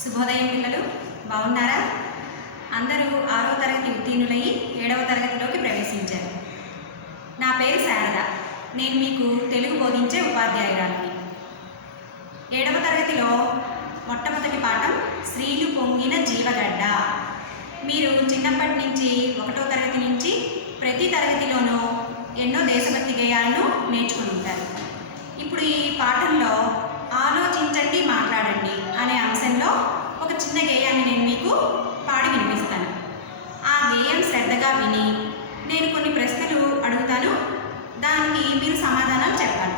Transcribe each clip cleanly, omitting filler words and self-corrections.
శుభోదయం పిల్లలు, బాగున్నారా? అందరూ 6వ తరగతి ఉత్తీర్ణులై 7వ తరగతిలోకి ప్రవేశించారు. నా పేరు శారద. నేను మీకు తెలుగు బోధించే ఉపాధ్యాయురాలిని. 7వ తరగతిలో మొట్టమొదటి పాఠం స్త్రీలు పొంగిన జీవగడ్డ. మీరు చిన్నప్పటి నుంచి 1వ తరగతి నుంచి ప్రతి తరగతిలోనూ ఎన్నో దేశభక్తి గేయాలను నేర్చుకుని ఉంటారు. ఇప్పుడు ఈ పాఠంలో ఆలోచించండి, మాట్లాడండి అనే అంశంలో ఒక చిన్న గేయాన్ని నేను మీకు పాడి వినిపిస్తాను. ఆ గేయం శ్రద్ధగా విని నేను కొన్ని ప్రశ్నలు అడుగుతాను, దానికి మీరు సమాధానాలు చెప్పాలి.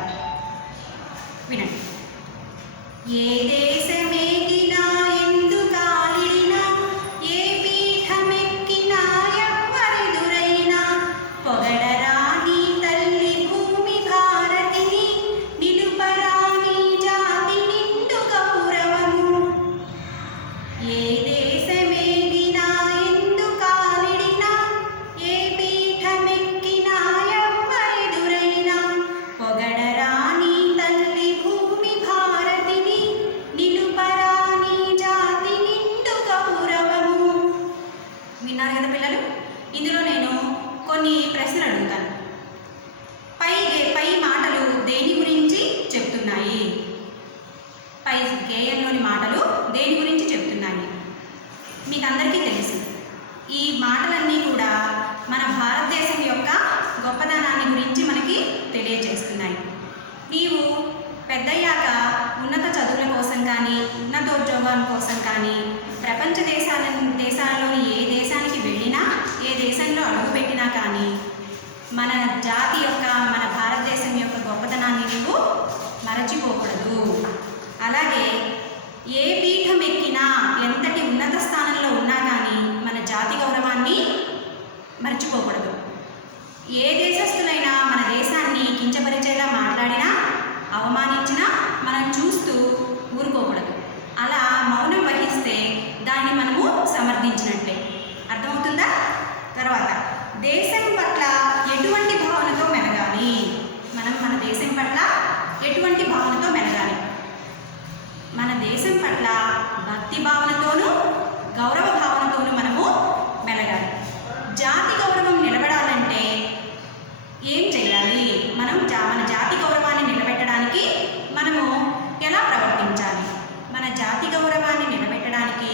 వినండి. ఏ దేశమేగినా ఎందుకాలిడినా, ఏ పీఠమెక్కినా ఎవ్వరెదురైనా, పొగడరా నీ తల్లి భూమి భారతిని, నిలుపరా నీ జాతి నిండు గౌరవము. ఏ దేశమేగినా ఎందుకాలిడినా, ఏ పీఠమెక్కినా ఎవ్వరెదురైనా, పొగడరా నీ తల్లి భూమి భారతిని, నిలుపరా నీ జాతి నిండు గౌరవము. విన్నారు కదా పిల్లలు? ఇందులో నేను కొన్ని ప్రశ్నలు అడుగుతాను. పై మాటలు దేని గురించి చెప్తున్నాయి? పై గేయంలోని మాటలు దేని గురించి చెప్తున్నాయి? మీకు అందరికీ తెలుసు. ఈ మాటలన్నీ కూడా మన భారతదేశం యొక్క గొప్పదనాన్ని గురించి మనకి తెలియజేస్తున్నాయి. నీవు పెద్దయ్యాక ఉన్నత చదువుల కోసం కానీ, ఉన్నతోద్యోగాల కోసం కానీ, ప్రపంచ దేశాలలోని ఏ దేశానికి వెళ్ళినా, ఏ దేశంలో అడుగుపెట్టినా కానీ మన జాతి యొక్క, మన భారతదేశం యొక్క గొప్పతనాన్ని నీవు మరచిపోకూడదు. అలాగే ఏ పీఠం ఎక్కినా, ఎంతటి ఉన్నత స్థానంలో ఉన్నా కానీ మన జాతి గౌరవాన్ని మర్చిపోకూడదు. ఏ దేశస్థులైనా మన దేశాన్ని కించపరిచేలా మాట్లాడినా, అవమానించినా మనం చూస్తూ ఊరుకోకూడదు. అలా మౌనం వహిస్తే దాన్ని మనము సమర్థించినట్లే. అర్థమవుతుందా? తర్వాత, దేశం పట్ల ఎటువంటి భావనతో మెలగాలి? మనం మన దేశం పట్ల ఎటువంటి భావనతో మెలగాలి? మన దేశం పట్ల భక్తి భావనతోనూ గౌరవ భావనతోనూ మనము మెలగాలి. జాతి గౌరవం నిలబడాలంటే ఏం చేయాలి? మనం మన జాతి గౌరవాన్ని నిలబెట్టడానికి మనము ఎలా ప్రవర్తించాలి? మన జాతి గౌరవాన్ని నిలబెట్టడానికి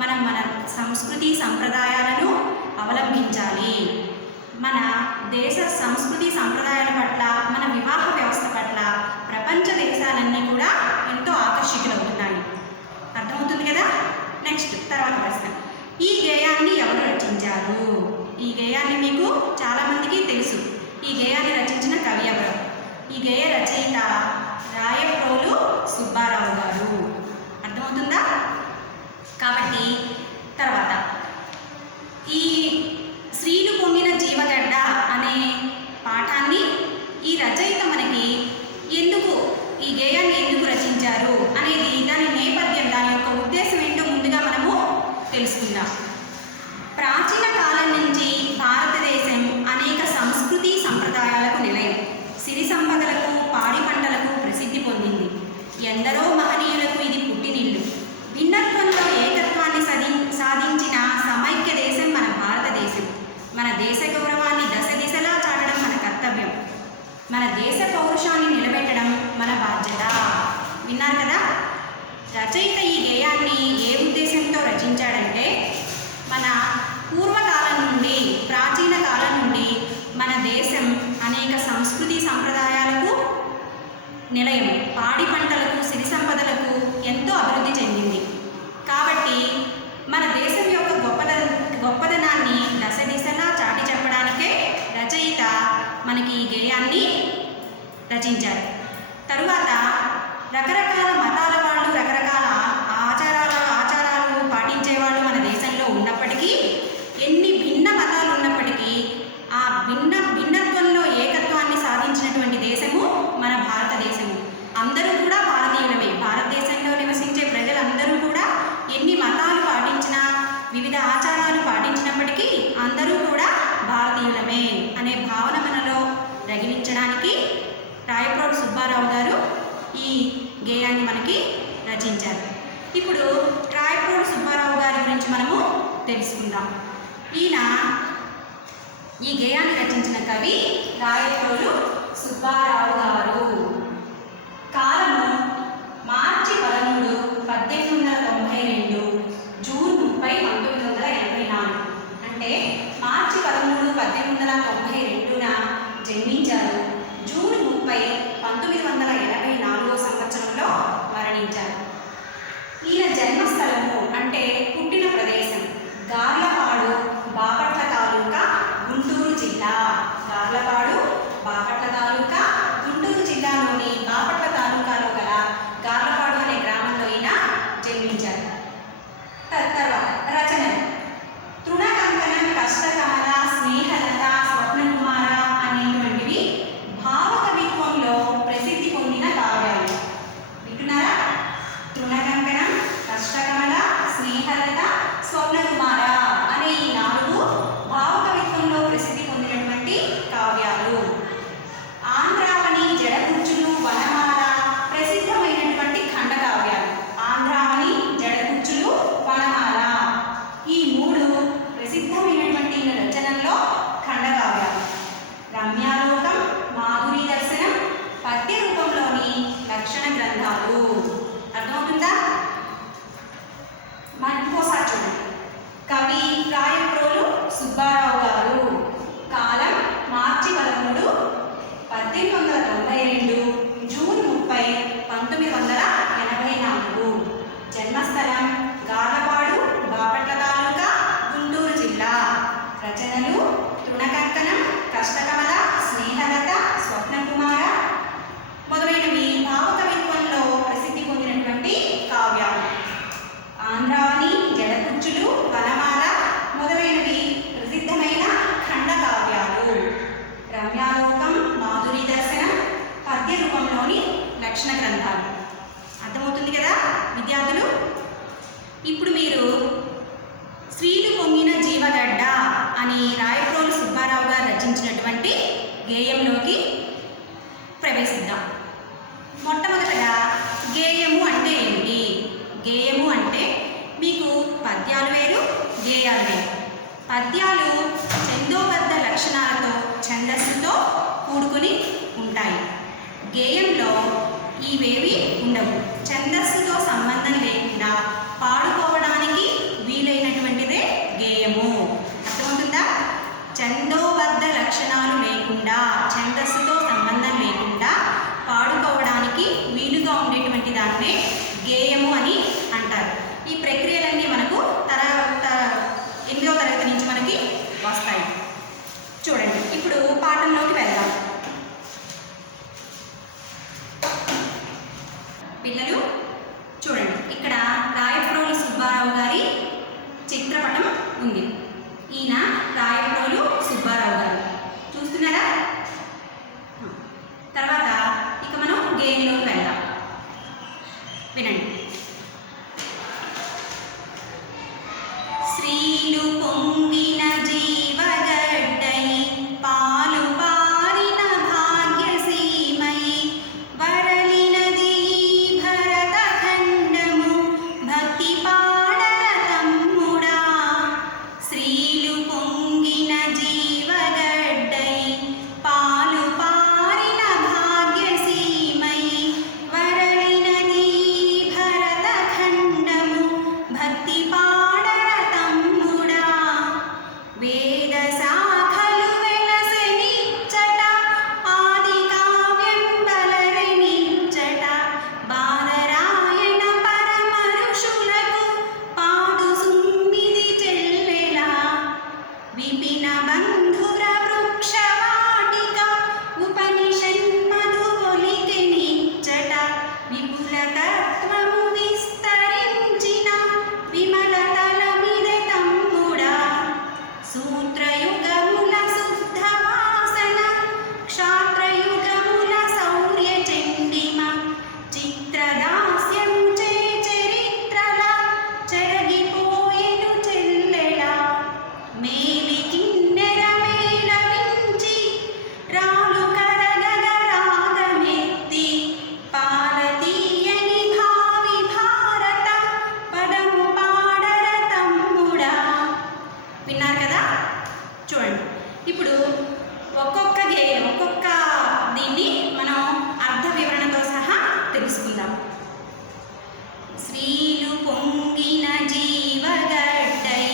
మనం మన సంస్కృతి సంప్రదాయాలను అవలంబించాలి. మన దేశ సంస్కృతి సంప్రదాయాల పట్ల, మన వివాహ వ్యవస్థ పట్ల ప్రపంచ దేశాలన్నీ కూడా ఎంతో ఆకర్షితులవుతున్నాయి. అర్థమవుతుంది కదా? నెక్స్ట్, తర్వాత ప్రశ్న. ఈ గేయాన్ని ఎవరు రచించారు? ఈ గేయాన్ని మీకు చాలామందికి తెలుసు. ఈ గేయాన్ని రచించిన కవి ఎవరు? ఈ గేయ రచయిత రాయప్రోలు సుబ్బారావు గారు. అర్థమవుతుందా? కాబట్టి తర్వాత, ఈ స్త్రీలు పొంగిన జీవగడ్డ అనే పాఠాన్ని ఈ రచయిత మనకి ఎందుకు, ఈ గేయాన్ని ఎందుకు రచించారు అనేది, దాని నేపథ్యం, దాని యొక్క ఉద్దేశం ఏంటో ముందుగా మనము తెలుసుకుందాం. ప్రాచీన కాలం నుంచి భారతదేశం అనేక సంస్కృతి సంప్రదాయాలకు నిలయం, సిరి సంపదలకు, పాడి పంటలకు ప్రసిద్ధి పొందింది. ఎందరో మహనీయులకు ఇది పుట్టినిల్లు. భిన్నత్వంలో ఏకత్వాన్ని సాధించిన సమైక్య దేశం మన భారతదేశం. మన దేశ గౌరవాన్ని దశ దిశలా చాటడం మన కర్తవ్యం. మన దేశ పౌరుషాన్ని నిలబెట్టడం మన బాధ్యత. విన్నారు కదా? రచయిత ఈ గేయాన్ని ఏ ఉద్దేశంతో రచించాడంటే, మన పూర్వకాలం నుండి, ప్రాచీన కాలం నుండి మన దేశం అనేక సంస్కృతి సంప్రదాయాలకు నిలయం, పాడి పంటలకు, సిరి సంపదలకు ఎంతో అభివృద్ధి చెందింది. కాబట్టి మన దేశం యొక్క గొప్పదనాన్ని దశ దిశలా చాటి చెప్పడానికే రచయిత మనకి ఈ గేయాన్ని రచించారు. తరువాత రకరకాల మతాల వాళ్ళు, రకరకాల ఆచారాలు పాటించేవాళ్ళు మన దేశంలో ఉన్నప్పటికీ, ఎన్ని భిన్న మతాలు ఉన్నప్పటికీ ఆ భిన్నత్వంలో ఏకత్వాన్ని సాధించినటువంటి దేశము మన భారతదేశము. అందరూ కూడా భారతీయులమే. భారతదేశంలో నివసించే ప్రజలందరూ కూడా ఎన్ని మతాలు పాటించినా, వివిధ ఆచారాలు పాటించినప్పటికీ అందరూ కూడా భారతీయులమే అనే భావన మనలో రగిలించడానికి రాయప్రోలు సుబ్బారావు గారు ఈ గేయాన్ని మనకి రచించారు. ఇప్పుడు రాయప్రోలు సుబ్బారావు గారి గురించి మనము తెలుసుకుందాం. ఈయన ఈ గేయాన్ని రచించిన కవి రాయప్రోలు సుబ్బారావు గారు. కాలము మార్చి 13, 1892, జూన్ 30, 1984. అంటే మార్చి 13, 1892న జన్మించారు. జూన్ 30, 1984 సంవత్సరంలో మరణించారు. ఈయన జన్మస్థలము అంటే పుట్టిన ప్రదేశం గార్లపాడు, బాపట్ల తాలూకా, గుంటూరు జిల్లా. గార్లపాడు, బాపట్ల తాలూకా, గుంటూరు జిల్లాలోని బాపట్ల తాలూకాలో గల గార్లపాడు అనే గ్రామంలో ఈయన జన్మించారు. తర్వాత రచనలు తృణకంకణం, కష్టకమల, స్నేహలత, స్వప్నకుమార అనేటువంటివి భావకవిత్వంలో ప్రసిద్ధి పొందిన కావ్యాలు. వింటున్నారా? తృణకంకణం, కష్టకమల, స్నేహలత, స్వప్నకుమార అనే ఈ 4 భావకవిత్వంలో ప్రసిద్ధి పొందినటువంటి కావ్యాలు. ఆంధ్రావని, జడకుచ్చులు, వనమాల ప్రసిద్ధమైనటువంటి ఖండకావ్యాలు. ఆంధ్రావని, జడకుచ్చులు, వనమాల ఈ 3 ప్రసిద్ధమైనటువంటి రచనల్లో ఖండకావ్యాలు. రమ్యాలోకం, మాధురి దర్శనం పద్య రూపంలోని లక్షణ గ్రంథాలు. అర్థమవుతుందా? ఇంకోసారి చూడండి. కవి రాయప్రోలు సుబ్బారావు గారు. కాలం మార్చి 13, 1892, జూన్ 30, 1984. జన్మస్థలం గార్లపాడు, బాపట్ల తాలూకా, గుంటూరు జిల్లా. రచనలు తృణకంకణం, కష్టకమల, స్నేహలత, స్వప్నకుమార మొదలైనవి భావకవిత్వంలో ప్రసిద్ధి పొందినటువంటి కావ్యాలు. ఆంధ్రావని, జడకుచ్చులు, వనమాల మొదలైనవి ప్రసిద్ధమైన ఖండ కావ్యాలు. రమ్యాలోకం, మాధురి దర్శనం పద్య రూపంలోని లక్షణ గ్రంథాలు. అర్థమవుతుంది కదా విద్యార్థులు? ఇప్పుడు మీరు శ్రీలు పొంగిన జీవగడ్డ అని రాయప్రోలు సుబ్బారావు గారు రచించినటువంటి గేయంలోకి ప్రవేశిద్దాం. మొట్టమొదటగా గేయము అంటే ఏమిటి? గేయము అంటే మీకు పద్యాలు వేరు, గేయాలు వేరు. పద్యాలు ఛందోబద్ధ లక్షణాలతో, ఛందస్సుతో కూడుకుని ఉంటాయి. గేయంలో ఇవేవి ఉండవు. ఛందస్సుతో సంబంధం లేకుండా పాడుకోవడానికి వీలైనటువంటిదే గేయము. అర్థమవుతుందా? ఛందోబద్ధ లక్షణాలు లేకుండా, ఛందస్సుతో సంబంధం లేకుండా పాడుకోవడానికి వీలుగా ఉండేటువంటి దాన్నే గేయము అని అంటారు. ఈ ప్రక్రియలన్నీ మనకు 8వ తరగతి నుంచి మనకి వస్తాయి. చూడండి, ఇప్పుడు పాఠంలోకి వెళ్దాం. పిల్లలు చూడండి, ఇక్కడ రాయప్రోలు సుబ్బారావు గారి చిత్రపటం ఉంది. ఈయన రాయప్రోలు సుబ్బారావు గారు. చూస్తున్నారా? తర్వాత ఇక మనం గేయంలోకి వెళ్దాం. వినండి. శ్రీలు పొంగిన జీవగడ్డై, పాలు పారిన భాగ్యసీమై, వరలినది భరత ఖండము, భక్తి పాడర తమ్ముడా. శ్రీలు పొంగిన జీవగడ్డై, పాలు పారిన భాగ్యసీమై, వరలినది భరత ఖండము, భక్తి పాడర తమ్ముడా. శ్రీలు పొంగిన జీవగడ్డై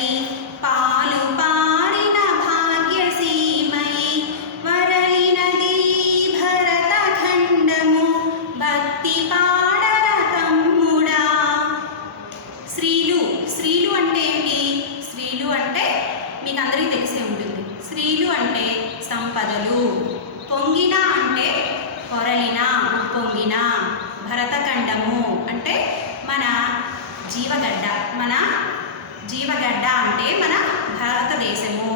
పాలు పారిన భాగ్యసీమై వరలినది భరతఖండము భక్తి పాడర తమ్ముడా. స్త్రీలు అంటే ఏంటి? స్త్రీలు అంటే మీకు అందరికీ తెలిసే ఉంటుంది. స్త్రీలు అంటే సంపదలు. పొంగిన అంటే పొరలిన, ఉప్పొంగిన. భరతఖండము అంటే మన జీవగడ్డ. మన జీవగడ్డ అంటే మన భారతదేశము.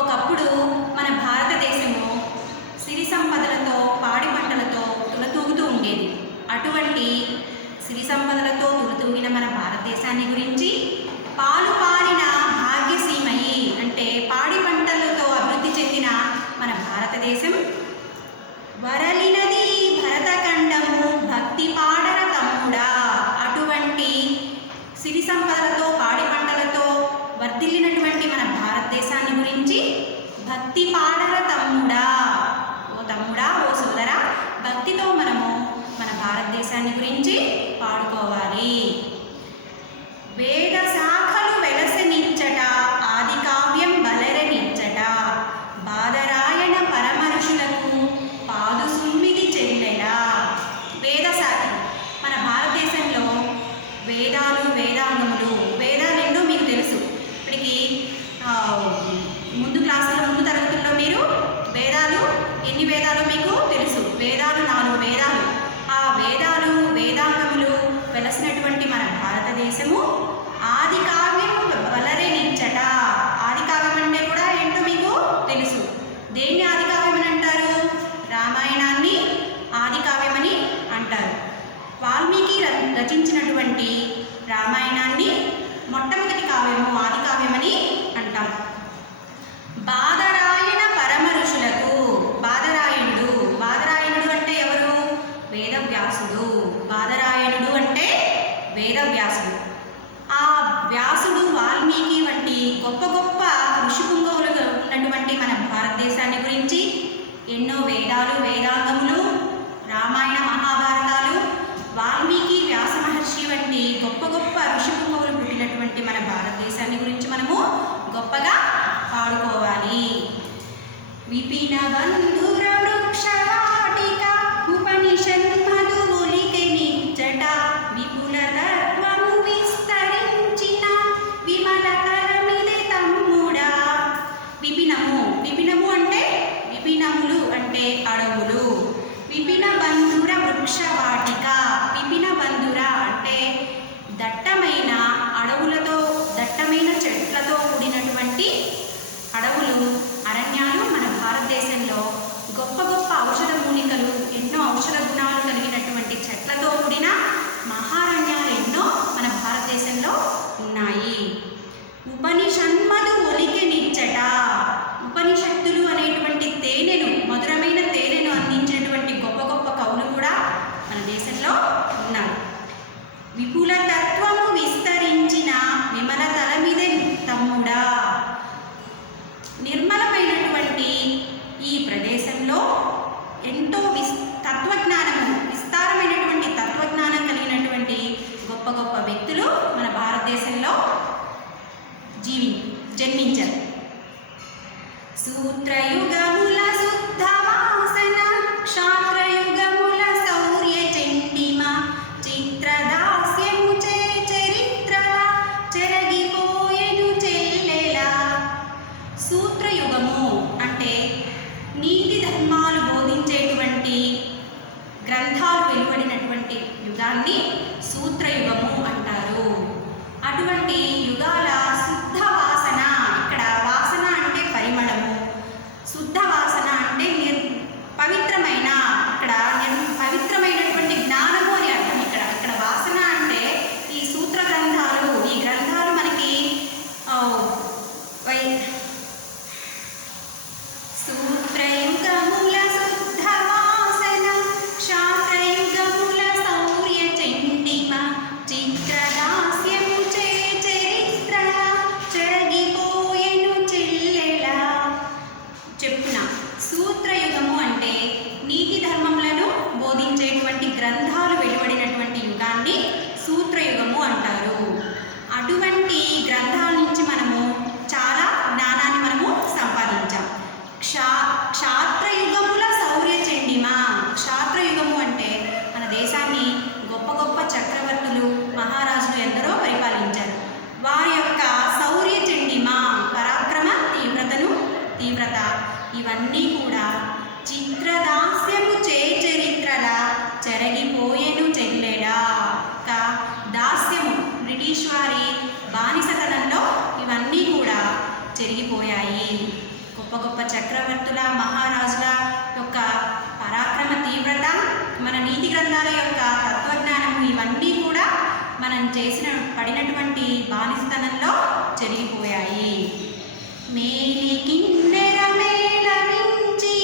ఒకప్పుడు మన భారతదేశము సిరి సంపదలతో, పాడి పంటలతో తులతూగుతూ ఉండేది. అటువంటి సిరి సంపదలతో తులతూగిన మన భారతదేశాన్ని గురించి పాలు పారిన భాగ్యసీమయి అంటే పాడి పంటలతో అభివృద్ధి చెందిన మన భారతదేశం వరలినది భరతఖండము భక్తి పాడర తమ్ముడా. అటువంటి సిరి సంపదలతో, పాడి పంటలతో వర్ధిల్లినటువంటి మన భారతదేశాన్ని గురించి భక్తి పాడర తమ్ముడా. ఓ తమ్ముడా, ఓ సోదరా, భక్తితో మనము మన భారతదేశాన్ని గురించి పాడుకోవాలి. వేద శాఖలు వెలసనిచ్చట ఆది కావ్యం బలరనిచ్చట బాదరాయణ పరమ ఋషులకు పాదు సుమ్మిది చెల్లెలా. వేద శాఖలు మన భారతదేశంలో వేదాలు, వేదాంగములు. వేదాలు ఎన్నో మీకు తెలుసు. ఇప్పటికి ముందు క్లాసులో, ముందు తరగతుల్లో మీరు వేదాలు ఎన్ని వేదాలు మీకు తెలుసు. వేదాలు 4 వేదాలు. ఆ వేదాలు, వేదాంగములు వెలసినటువంటి మన భారతదేశము ఆది కావ్యం వలరెనిచ్చట. ఆది కావ్యం అంటే కూడా ఏంటో మీకు తెలుసు. దేన్ని ఆది కావ్యం అని అంటారు? రామాయణాన్ని ఆది కావ్యమని అంటారు. వాల్మీకి రచించినటువంటి రామాయణాన్ని మొట్టమొదటి కావ్యము, ఆది కావ్యమని అంటాం. బాదరాయణ పరమ ఋషులకు. బాదరాయణుడు అంటే ఎవరు? వేదవ్యాసుడు. బాదరాయణుడు అంటే వేదవ్యాసుడు. ఆ వ్యాసుడు, వాల్మీకి వంటి గొప్ప గొప్ప ఋషిపుంగవులు ఉన్నటువంటి మన భారతదేశాన్ని గురించి ఎన్నో వేదాలు, వేదాంగములు, రామాయణ మహాభారతాలు, వాల్మీకి, వ్యాస మహర్షి వంటి గొప్ప గొప్ప ఋషిపుంగవులు పుట్టినటువంటి మన భారతదేశాన్ని గురించి మనము గొప్పగా పాడుకోవాలి. విపిన బంధుర వృక్షవాటిక ఉపనిషన్మధువులికి నిచ్చట విపుల తత్వము విస్తరించిన విమల తరమిది తమ్ముడా. విపినము అంటే విపినములు అంటే అడవులు. విపిన బంధుర వృక్షవాటిక. విపిన బంధుర అంటే దట్టమైన అడవులతో, దట్టమైన చెట్లతో కూడినటువంటి అడవులు, అరణ్యాలు మన భారతదేశంలో గొప్ప గొప్ప ఔషధ మూలికలు, ఎన్నో ఔషధ గుణాలు కలిగినటువంటి చెట్లతో కూడిన మహారణ్యాలు ఎన్నో మన భారతదేశంలో ఉన్నాయి. ఉపనిషన్మధు ఒలికి నిచ్చట. ఉపనిషత్తులు అనేటువంటి తేనెను, మధురమైన తేనెను అందించినటువంటి గొప్ప గొప్ప కవులు కూడా మన దేశంలో ఉన్నారు. విపుల తత్వము విస్తరించిన విమల తలమిదే తమ్ముడా. నిర్మలమైనటువంటి ఈ ప్రదేశంలో ఎంతో తత్వజ్ఞానము, విస్తారమైనటువంటి తత్వజ్ఞానం కలిగినటువంటి గొప్ప గొప్ప వ్యక్తులు మన భారతదేశంలో జన్మించారు. సూత్రయుగముల శుద్ధ వాసన క్షాత్రయుగముల శౌర్య చండిమ చిత్రదాస్యము చరిత్ర చెరగిపోయెను చెల్లెలా. సూత్రయుగము అంటే నీతి ధర్మాలు బోధించేటువంటి గ్రంథాలు వెలువడినటువంటి యుగాన్ని సూత్రయుగము అంటారు. అటువంటి యుగాల శుద్ధ వాసన, ఇక్కడ వాసన అంటే పరిమళము, శుద్ధ వాసన ఇవన్నీ కూడా చిత్రదాస్యము చరిత్రల చెరగిపోయేను చెల్లెడా. దాస్యము బ్రిటిష్ వారి బానిసతనంలో ఇవన్నీ కూడా చెరిగిపోయాయి. గొప్ప గొప్ప చక్రవర్తుల మహారాజుల యొక్క పరాక్రమ తీవ్రత, మన నీతి గ్రంథాల యొక్క తత్వజ్ఞానము ఇవన్నీ కూడా మనం పడినటువంటి బానిసతనంలో చెరిగిపోయాయి. మేలికిన్నెర మేళవించి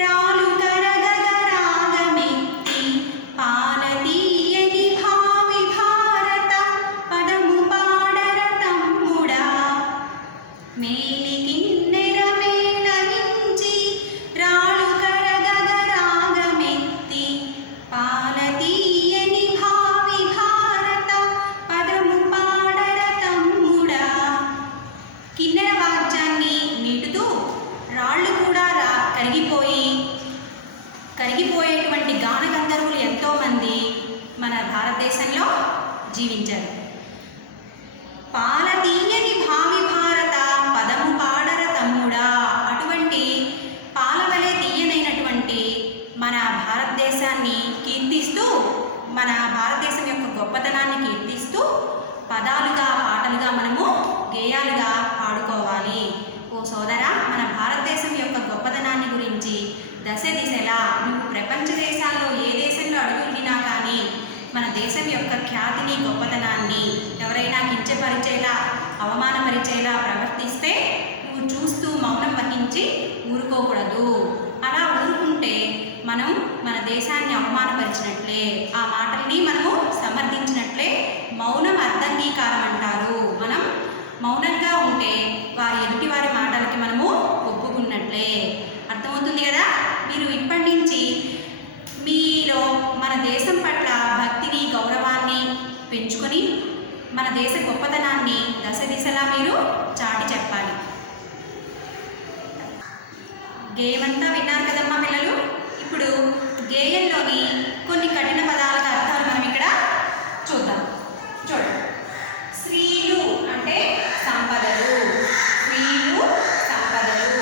రాలు కరగగరాగమెత్తి పాలతీయని భావి భారత పదము పాడర తమ్ముడా. మేలికిన్నెర మేళవించి రాలు కరగగరాగమెత్తి పాలతీయని భావి భారత పదము పాడర తమ్ముడా. కిన్నెర వాద్యాన్ని మీటుతూ రాళ్ళు కూడా కరిగిపోయేటువంటి గాన గంధర్వులు ఎంతోమంది మన భారతదేశంలో జీవించారు. పాలతీయని భావి భారత పదము పాడర తమ్ముడా. అటువంటి పాలవలే తీయనైనటువంటి మన భారతదేశాన్ని కీర్తిస్తూ, మన భారతదేశం యొక్క గొప్పతనాన్ని కీర్తిస్తూ పదాలుగా పాటలుగా మనము గేయాలుగా పాడుకోవాలి. ఓ సోదరా, మన భారతదేశం యొక్క గొప్పతనాన్ని గురించి దశ దిశలా నువ్వు ప్రపంచ దేశాల్లో ఏ దేశంలో అడుగుడినా కానీ మన దేశం యొక్క ఖ్యాతిని గొప్పతనాన్ని ఎవరైనా కించపరిచేలా అవమానపరిచేలా ప్రవర్తిస్తే నువ్వు చూస్తూ మౌనం వహించి ఊరుకోకూడదు. అలా ఊరుకుంటే మనం మన దేశాన్ని అవమానపరిచినట్లే, ఆ మాటల్ని మనము సమర్థించినట్లే. మౌనం అర్ధంగీకారం అంటారు. మనం మౌనంగా ఉంటే వారి ఎదుటి వారి మాటలకి మనము ఒప్పుకున్నట్లే. అర్థమవుతుంది కదా? మీరు ఇప్పటి నుంచి మీలో మన దేశం పట్ల భక్తిని గౌరవాన్ని పెంచుకొని మన దేశ గొప్పతనాన్ని దశ దిశలా మీరు చాటి చెప్పాలి. గేయమంతా విన్నారు కదమ్మా పిల్లలు. ఇప్పుడు గేయంలోని కొన్ని కఠిన పదాలకు అర్థాలు మనం ఇక్కడ చూద్దాం. చూడండి. స్త్రీలు అంటే సంపదలు. స్త్రీలు సంపదలు.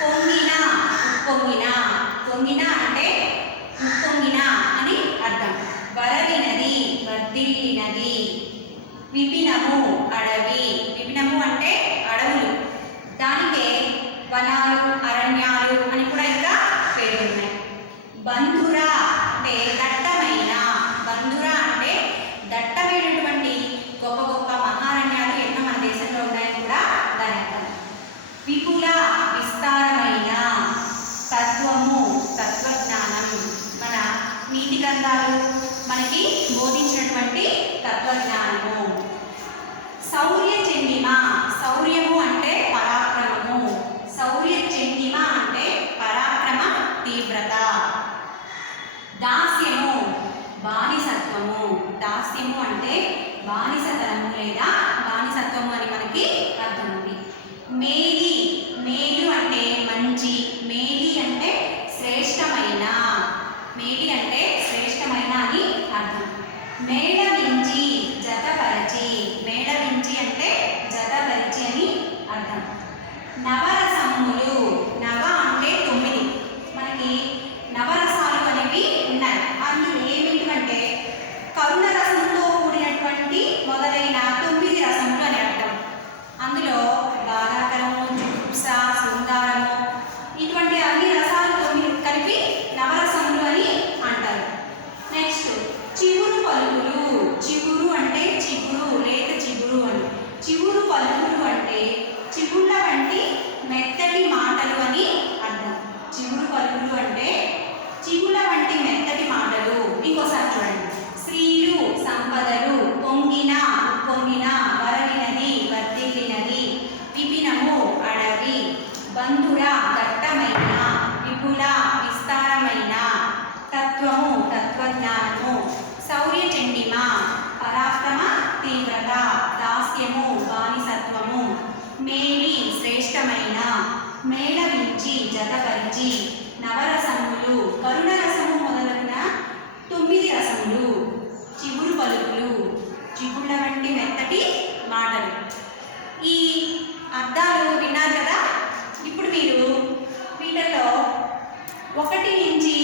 పొంగిన ఉప్పొంగిన. పొంగిన అంటే ఉప్పొంగిన అని అర్థం. వరవినది వర్ధిల్లినది. విపినము అడవి. విపినము అంటే అడవులు. దానికే వనాలు అరణ్యాలు అని కూడా ఇంకా పేర్లు ఉన్నాయి. బంధుర అంటే దట్టమైన. బంధుర అంటే దట్టమైనటువంటి గొప్ప గొప్ప మహారణ్యాలు ఎన్నో మన దేశంలో ఉన్నాయని కూడా దాని అర్థం. విపుల విస్తారమైన. తత్వము తత్వజ్ఞానం. మన నీతి గ్రంథాలు మనకి బోధించినటువంటి తత్వజ్ఞానము. శౌర్య చెండిమ. శౌర్యము అంటే పరాక్రమము. శౌర్య చెండిమ అంటే పరాక్రమ తీవ్రత. దాస్యము బానిసత్వము. దాస్యము అంటే బానిసతనము లేదా బానిసత్వము అని మనకి అర్థం ఉంది. మేలి. మేలు అంటే మంచి. మేలి అంటే శ్రేష్టమైన. మేలి అంటే శ్రేష్టమైన అని అర్థం. మేళవించి జతపరచి. మేళవించి అంటే జతపరిచి అని అర్థం. నవరసములు. నవ అంటే 9. మనకి నవరసాలు అనేవి ఉన్నాయి. అందులో ఏమిటంటే కరుణ రసంతో కూడినటువంటి మొదలైన 9 రసములు అని అర్థం. అందులో బాధాకరము, జుగుప్స, శృంగారము ఇటువంటి అన్ని రసాలు 9 కలిపి నవరసములు అని అంటారు. నెక్స్ట్ చిగురు పలుకులు. చిగురు అంటే చిగురు, లేత చిగురు అని. చిగురు పలుకులు అంటే చిగుళ్ళ వంటి మెత్తటి మాటలు అని అర్థం. చిగురు పలుకులు అంటే చిగుళ్ళ వంటి మెత్తటి మాటలు. ఇంకోసారి చూడండి. స్త్రీలు సంపదలు. పొంగిన ఉప్పొంగిన. వరవినది వర్ధిల్లినది. విపినము అడవి. బంధుర దట్టమైన. విపుల విస్తారమైన. తత్వము తత్వజ్ఞానము. శౌర్య చెండిమ పరాక్రమ తీవ్రత. దాస్యము బానిసత్వము. మేలి శ్రేష్టమైన. మేళవించి జతపరిచి. నవరసములు కరుణరసము మొదలైన 9 రసములు. చిగురు పలుకులు చిగుళ్ళ వంటి మెత్తటి మాటలు. ఈ అర్థాలు విన్నారు కదా. ఇప్పుడు మీరు 1 నుంచి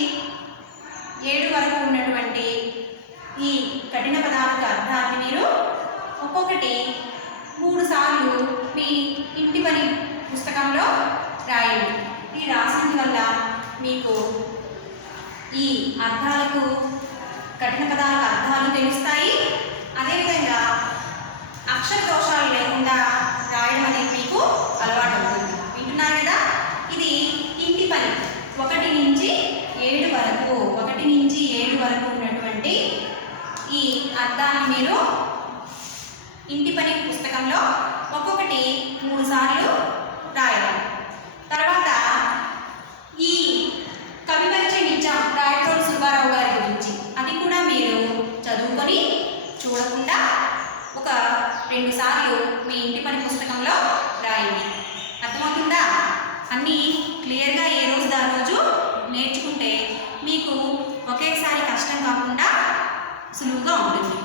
7 వరకు ఉన్నటువంటి ఈ కఠిన పదాలకు అర్థాన్ని మీరు ఒక్కొక్కటి 3 సార్లు మీ ఇంటి పని పుస్తకంలో రాయండి. ఈ రాసిన వల్ల మీకు ఈ అర్థాలకు కఠిన పదాలకు అర్థాలు తెలుస్తాయి. అదేవిధంగా అక్షర దోషాలు లేకుండా రాయడం అనేది మీకు అలవాటు అవుతుంది. వింటున్నారు కదా? ఇది ఇంటి పని 1 నుంచి 7 వరకు 1 నుంచి 7 వరకు ఉన్నటువంటి ఈ అర్థాన్ని మీరు ఇంటి పని పుస్తకంలో ఒక్కొక్కటి 3 సార్లు రాయడం. తర్వాత ఈ కవి పరిచయం ఇచ్చాం రాయటోలు సుబ్బారావు గారి గురించి. అది కూడా మీరు చదువుకొని చూడకుండా ఒక 2 సార్లు మీ ఇంటి పని పుస్తకంలో రాయండి. అర్థమవుతుందా? అన్నీ క్లియర్గా ఏ రోజు ఆ రోజు నేర్చుకుంటే మీకు ఒకేసారి కష్టం కాకుండా సులువుగా ఉంటుంది.